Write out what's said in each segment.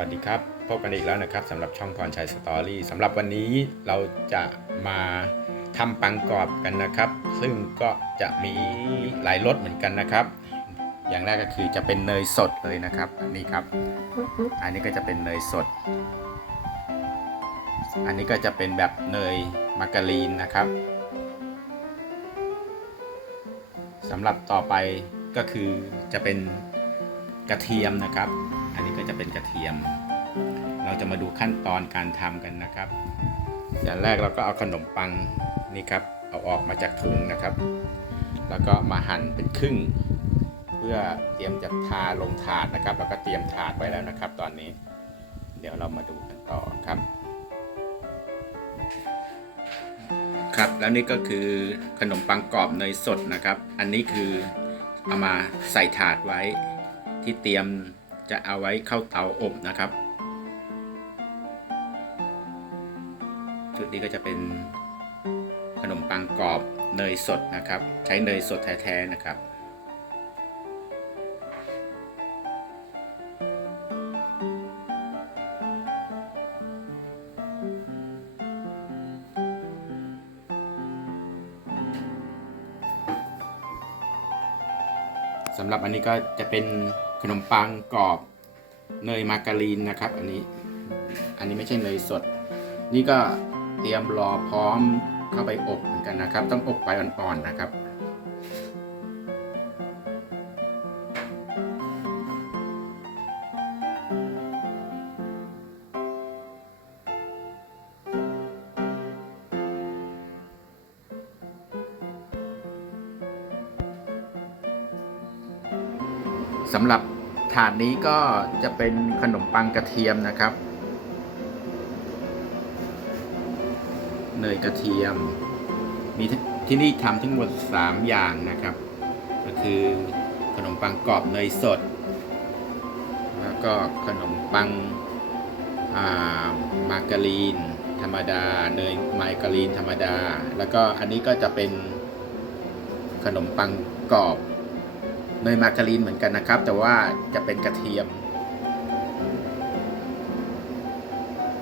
วัสดีครับ พบกันอีกแล้วนะครับสำหรับช่องพรชัยสตอรี่สำหรับวันนี้เราจะมาทำปังกรอบกันนะครับ ซึ่งก็จะมีหลายรสเหมือนกันนะครับ อย่างแรกก็คือจะเป็นเนยสดเลยนะครับนี่ครับ อันนี้ก็จะเป็นเนยสด อันนี้ก็จะเป็นแบบเนยมาการีนนะครับสำหรับต่อไปก็คือจะเป็นกระเทียมนะครับ อันนี้ก็จะ เป็นกระเทียม เราจะมาดูขั้นตอนการทำกันนะครับ อย่างแรกเราก็เอาขนมปังนี่ครับเอาออกมาจากถุงนะครับ แล้วก็มาหั่นเป็นครึ่ง เพื่อเตรียมจะทาลงถาดนะครับ แล้วก็เตรียมถาดไว้แล้วนะครับ ตอนนี้ เดี๋ยวเรามาดูกันต่อครับ ครับแล้วนี่ก็คือขนมปังกรอบเนยสดนะครับ อันนี้คือเอามาใส่ถาดไว้ที่เตรียม จะเอาไว้เข้าเตาอบนะครับ ชุดนี้ก็จะเป็นขนมปังกรอบเนยสดนะครับ ใช้เนยสดแท้ๆนะครับสำหรับอันนี้ก็จะเป็น ขนมปังกรอบเนยมาการีนนะครับ อันนี้ อันนี้ไม่ใช่เนยสด นี่ก็เตรียมรอพร้อมเข้าไปอบเหมือนกันนะครับ ต้องอบไฟอ่อนๆนะครับ สำหรับถาดนี้ก็จะเป็นขนมปังกระเทียมนะครับเนยกระเทียม มีที่นี่ทำทั้งหมด 3 อย่างนะครับ ก็คือขนมปังกรอบเนยสด แล้วก็ขนมปังามาการีน ธรรมดาเนยมาการีนธรรมดา แล้วก็อันนี้ก็จะเป็นขนมปังกรอบ เนยมาการีนเหมือนกันนะครับ แต่ว่าจะเป็นกระเทียม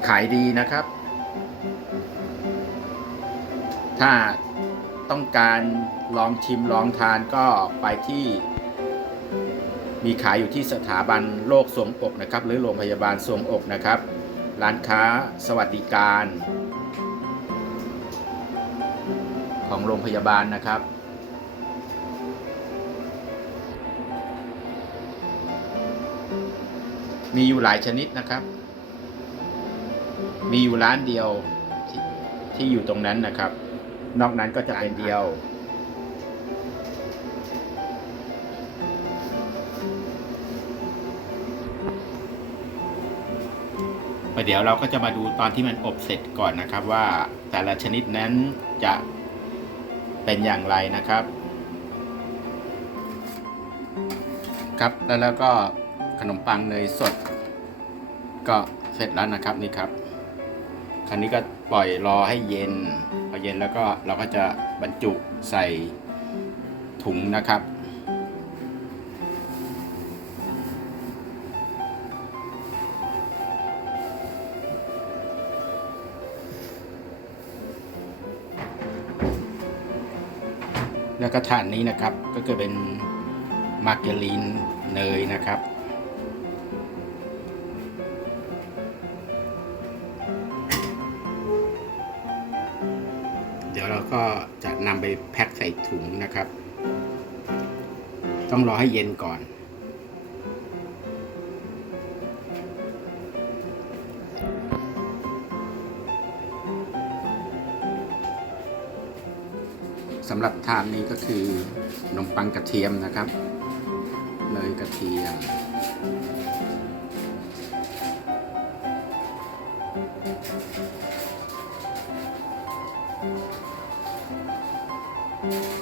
ขายดีนะครับ ถ้าต้องการลองชิมลองทานก็ไปที่ มีขายอยู่ที่สถาบันโรคสวงอกนะครับ หรือโรงพยาบาลสวงอกนะครับ ร้านค้าสวัสดิการ ของโรงพยาบาลนะครับ มีอยู่หลายชนิดนะครับ มีอยู่ร้านเดียวทที่อยู่ตรงนั้นนะครับ นอกนั้นก็จะเป็นเดียว เดี๋ยวเราก็จะมาดูตอนที่มันอบเสร็จก่อนนะครับ ว่าแต่ละชนิดนั้นจะเป็นอย่างไรนะครับ ครับแล้วแล้วก็ขนมปังเนยสด ก็เสร็จแล้วนะครับนี่ครับคันนี้ก็ปล่อยรอให้เย็น พอเย็นแล้วก็เราก็จะบรรจุใส่ถุงนะครับ แล้วก็ถาดนี้นะครับก็คือเป็นมาร์การีนเนยนะครับ เดี๋ยวเราก็จะนำไปแพ็คใส่ถุงนะครับ ต้องรอให้เย็นก่อน สำหรับทานนี้ก็คือขนมปังกระเทียมนะครับเนยกระเทียม ค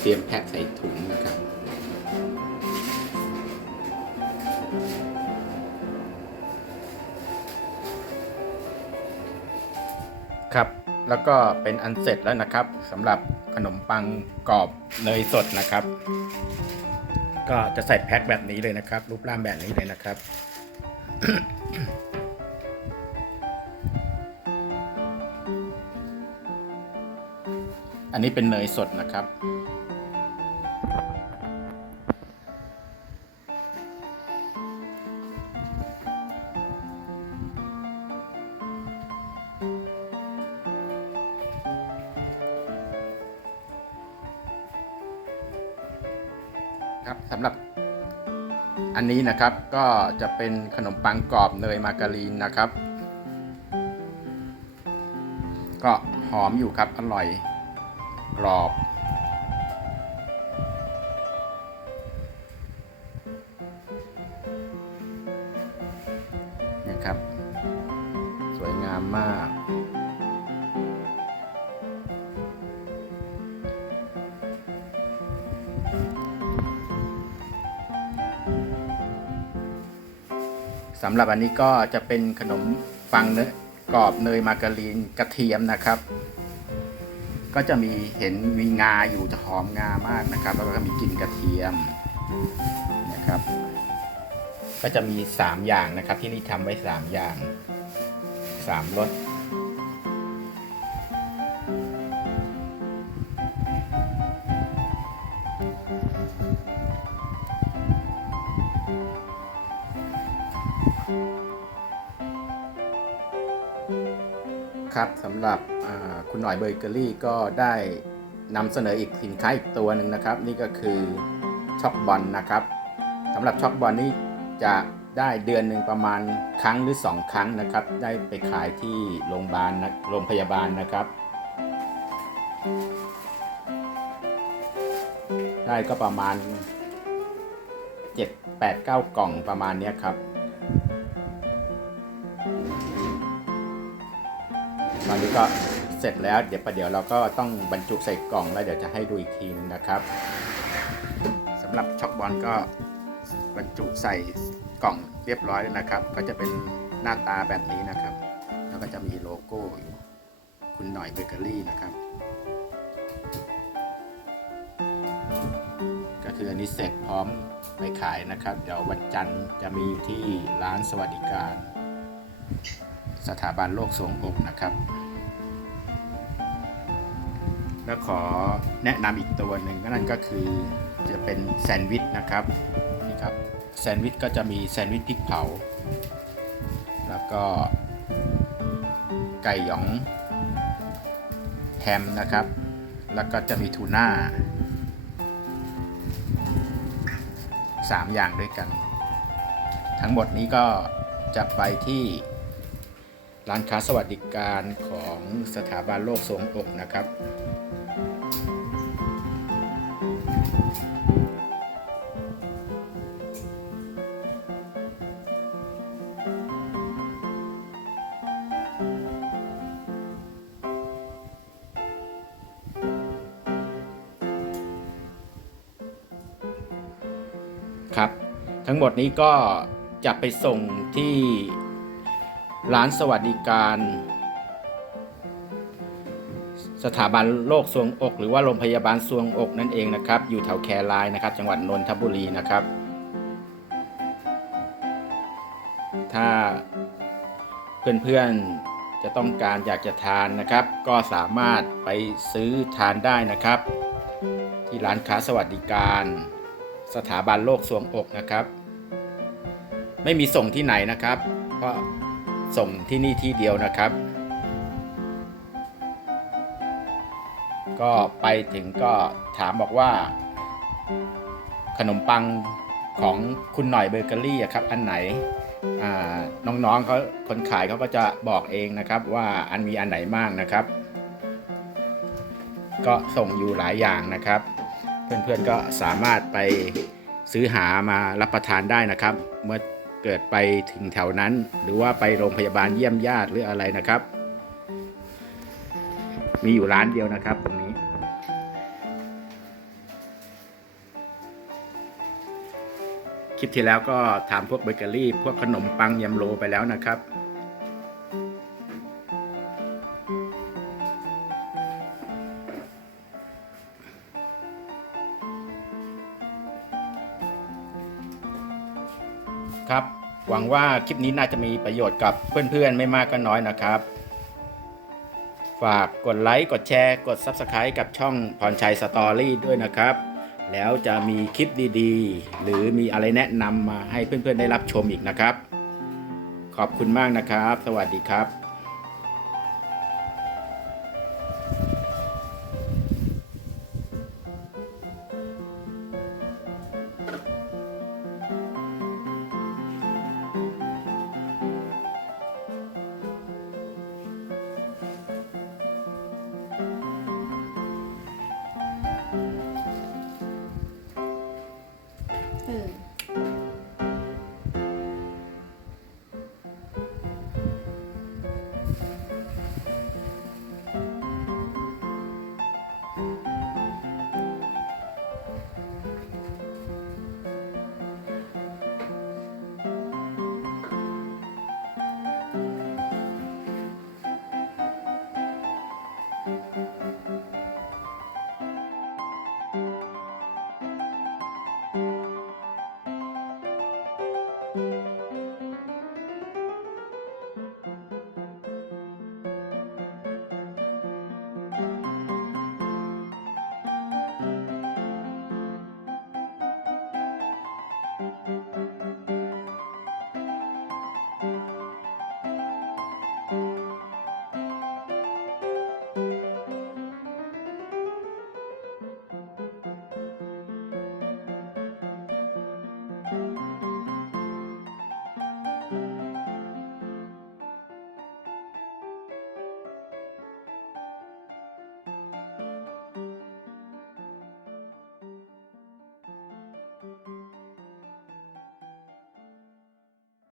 เตรียมแพ็คใส่ถุงนะครับครับ แล้วก็เป็นอันเสร็จแล้วนะครับสำหรับขนมปังกรอบเนยสดนะครับ ก็จะใส่แพ็คแบบนี้เลยนะครับ รูปร่างแบบนี้เลยนะครับ อันนี้เป็นเนยสดนะครับ นะครับก็จะเป็นขนมปังกรอบเนยมาการีนนะครับ ก็หอมอยู่ครับอร่อยกรอบ สำหรับอันนี้ก็จะเป็นขนมปังเนยกรอบเนยมาการีนกระเทียมนะครับ ก็จะมีเห็นมีงาอยู่จะหอมงามากนะครับ แล้วก็มีกลิ่นกระเทียมนะครับ ก็จะมี 3 อย่างนะครับ ที่นี่ทำไว้ 3 อย่าง3รส ครับสำหรับคุณหน่อยเบเกอรี่ก็ได้นำเสนออีกสินค้าอีกตัวหนึ่งนะครับ นี่ก็คือช็อกบอลนะครับสำหรับช็อกบอลนี่จะได้เดือนหนึ่งประมาณครั้งหรือ 2 ครั้งนะครับ ได้ไปขายที่โรงพยาบาลนะโรงพยาบาลนะครับ ได้ก็ประมาณ 7 8 9 กล่องประมาณนี้ครับ ก็เสร็จแล้วเดี๋ยวประเดี๋ยวเราก็ต้องบรรจุใส่กล่องแล้วเดี๋ยวจะให้ดูอีกทีนึงนะครับสำหรับช็อกบอลก็บรรจุใส่กล่องเรียบร้อยแล้วนะครับ ก็จะเป็นหน้าตาแบบนี้นะครับ แล้วก็จะมีโลโก้อยู่คุณหน่อยเบเกอรี่นะครับ ก็คืออันนี้เสร็จพร้อมไปขายนะครับ เดี๋ยววันจันทร์จะมีอยู่ที่ร้านสวัสดิการ สถาบันโลกทรงอกนะครับ แล้วขอแนะนำอีกตัวหนึ่งก็นั่นก็คือจะเป็นแซนด์วิชนะครับนี่ครับแซนด์วิชก็จะมีแซนด์วิชพริกเผา แล้วก็ไก่หยองแฮมนะครับ แล้วก็จะมีทูน่าสามอย่างด้วยกัน ทั้งหมดนี้ก็จะไปที่ร้านค้าสวัสดิการของสถาบันโลกทรงอกนะครับ ทั้งหมดนี้ก็จะไปส่งที่ร้านสวัสดิการ สถาบันโรคทรวงอก หรือว่าโรงพยาบาลทรวงอกนั่นเองนะครับ อยู่แถวแครายนะครับ จังหวัดนนทบุรีนะครับ ถ้าเพื่อนๆจะต้องการอยากจะทานนะครับ ก็สามารถไปซื้อทานได้นะครับ ที่ร้านค้าสวัสดิการ สถาบันโรคทรวงอกนะครับ ไม่มีส่งที่ไหนนะครับเพราะส่งที่นี่ที่เดียวนะครับ ก็ไปถึงก็ถามบอกว่า ขนมปังของคุณหน่อยเบเกอรี่อะครับ อันไหนน้องๆเขาคนขายเขาก็จะบอกเองนะครับ ว่าอันมีอันไหนมากนะครับ ก็ส่งอยู่หลายอย่างนะครับ เพื่อนๆก็สามารถไปซื้อหามารับประทานได้นะครับ เมื่อ เกิดไปถึงแถวนั้น หรือว่าไปโรงพยาบาลเยี่ยมญาติหรืออะไรนะครับ มีอยู่ร้านเดียวนะครับตรงนี้ คลิปที่แล้วก็ทำพวกเบเกอรี่ พวกขนมปังยำโรไปแล้วนะครับ ครับ หวังว่าคลิปนี้น่าจะมีประโยชน์กับเพื่อนๆ ไม่มากก็น้อยนะครับ ฝากกดไลค์ กดแชร์ กด Subscribe กับช่องพรชัยสตอรี่ด้วยนะครับ แล้วจะมีคลิปดีๆ หรือมีอะไรแนะนำมาให้เพื่อนๆ ได้รับชมอีกนะครับ ขอบคุณมากนะครับ สวัสดีครับ